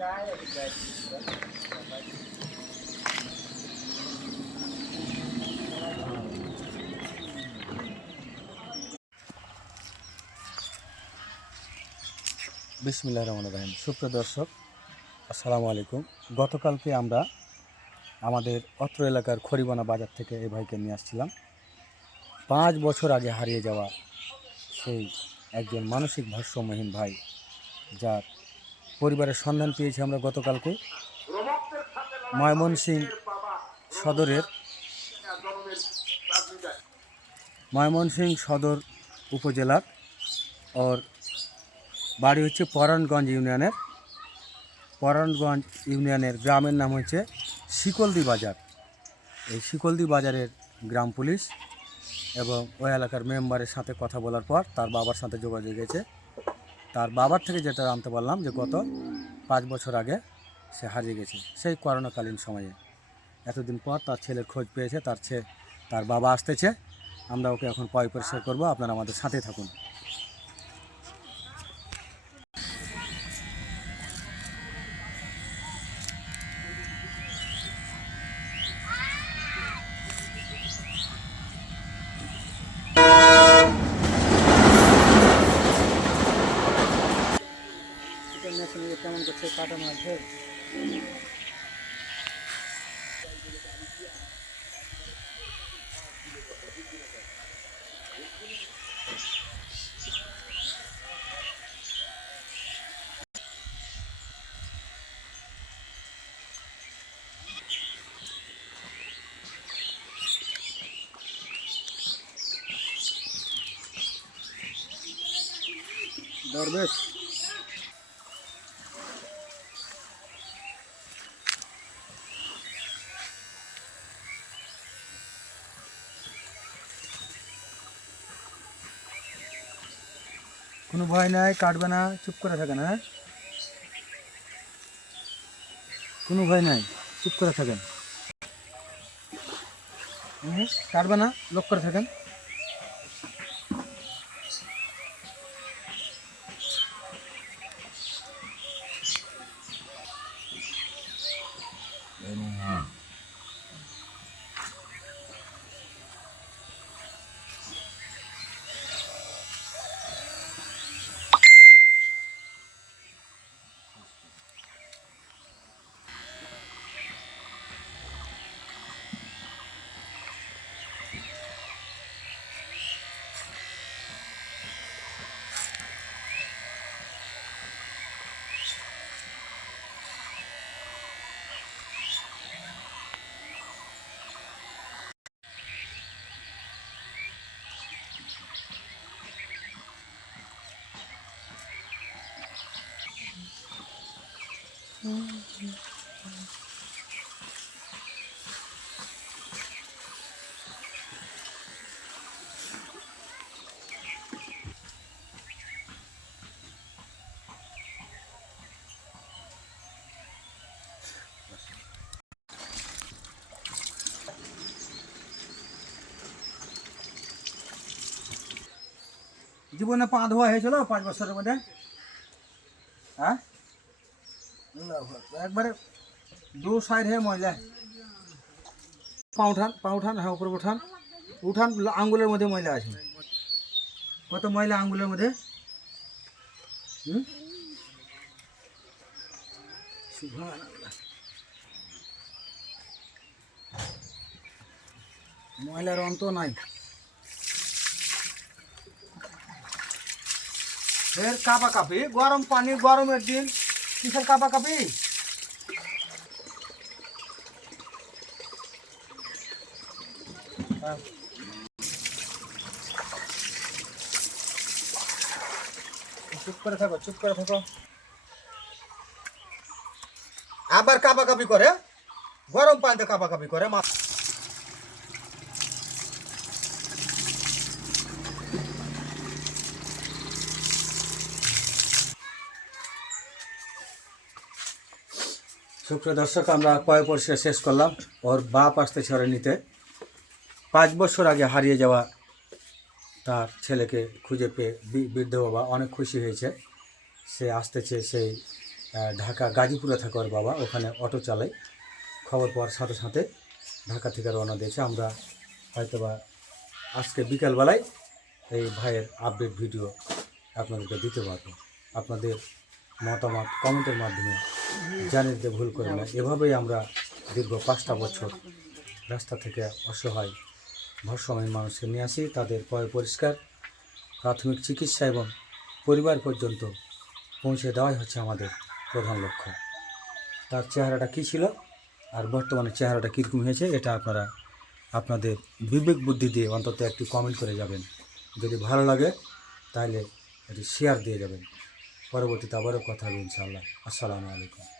বিসমিল্লাহ রহমান রাহিম। সুপ্রিয় দর্শক, আসসালামু আলাইকুম। গতকালকে আমরা আমাদের অত্র এলাকার খড়িবানা বাজার থেকে এই ভাইকে নিয়ে আসছিলাম। পাঁচ বছর আগে হারিয়ে যাওয়া সেই একজন মানসিক ভারসাম্যহীন ভাই, যার পরিবারের সন্ধান পেয়েছি আমরা গতকালকে। ময়মনসিং সদরের ময়মনসিং সদর উপজেলার ওর বাড়ি হচ্ছে পরাণগঞ্জ ইউনিয়নের। পরাণগঞ্জ ইউনিয়নের গ্রামের নাম হচ্ছে শিকলদি বাজার। এই শিকলদি বাজারের গ্রাম পুলিশ এবং ওই এলাকার মেম্বারের সাথে কথা বলার পর তার বাবার সাথে যোগাযোগ হয়েছে। তার বাবার থেকে যেটা জানতে পারলাম যে গত পাঁচ বছর আগে সে হারিয়ে গেছে সেই করোনাকালীন সময়ে। এতদিন পর তার ছেলের খোঁজ পেয়েছে, তার ছে, তার বাবা আসতেছে। আমরা ওকে এখন পয়, পরিষ্কার করব। আপনারা আমাদের সাথে থাকুন। কেমন করছে কাটানো আছে দরবেশ কোনো ভয় নাই, কাটবে না, চুপ করে থাকেন হ্যাঁ? কোনো ভয় নাই, চুপ করে থাকেন। কাটবে না, লোক করে থাকেন। জীবনে পা ধোয়া হয়েছিল পাঁচ বছরের মধ্যে হ্যাঁ একবারে দু সাইড হয়ে ময়লা পা উঠান পা উঠান হ্যাঁ উপরে উঠান উঠান আঙ্গুলের মধ্যে ময়লা আছে কত ময়লা আঙ্গুলের মধ্যে হুম সুবহানাল্লাহ। ময়লার অন্ত নাই ফের কাপা কাপি গরম পানি গরমের দিন কিসের কাপা কাপি চুপ করে থাকো, চুপ করে থাকো। আবার কাপা কাপি করে, গরম পানিতে কাপা কাপি করে, মা সুপ্রিয় দর্শক, আমরা কয় পরিষ্কার শেষ করলাম। ওর বাপ আসতেছে ওরে নিতে। পাঁচ বছর আগে হারিয়ে যাওয়া তার ছেলেকে খুঁজে পেয়ে বৃদ্ধ বাবা অনেক খুশি হয়েছে। সে আসতেছে সেই ঢাকা গাজীপুরে থাকে ওর বাবা। ওখানে অটো চালায়। খবর পাওয়ার সাথে সাথে ঢাকা থেকে রওনা দিয়েছে। আমরা হয়তোবা আজকে বিকালবেলায় এই ভাইয়ের আপডেট ভিডিও আপনাদেরকে দিতে পারব। আপনাদের মতামত কমেন্টের মাধ্যমে জানিয়ে দিতে ভুল করবেন না। এভাবেই আমরা দীর্ঘ পাঁচটা বছর রাস্তা থেকে অসহায় ভরসমহীন মানুষকে নিয়ে আসি। তাদের পয় পরিষ্কার, প্রাথমিক চিকিৎসা এবং পরিবার পর্যন্ত পৌঁছে দেওয়াই হচ্ছে আমাদের প্রধান লক্ষ্য। তার চেহারাটা কী ছিল? আর বর্তমানে চেহারাটা কীরকম হয়েছে? এটা আপনারা, আপনাদের বিবেক বুদ্ধি দিয়ে অন্তত একটি কমেন্ট করে যাবেন। যদি ভালো লাগে, তাহলে এটি শেয়ার দিয়ে যাবেন। পরবর্তীতে আবারও কথা হবে ইনশাআল্লাহ। আসসালামু আলাইকুম।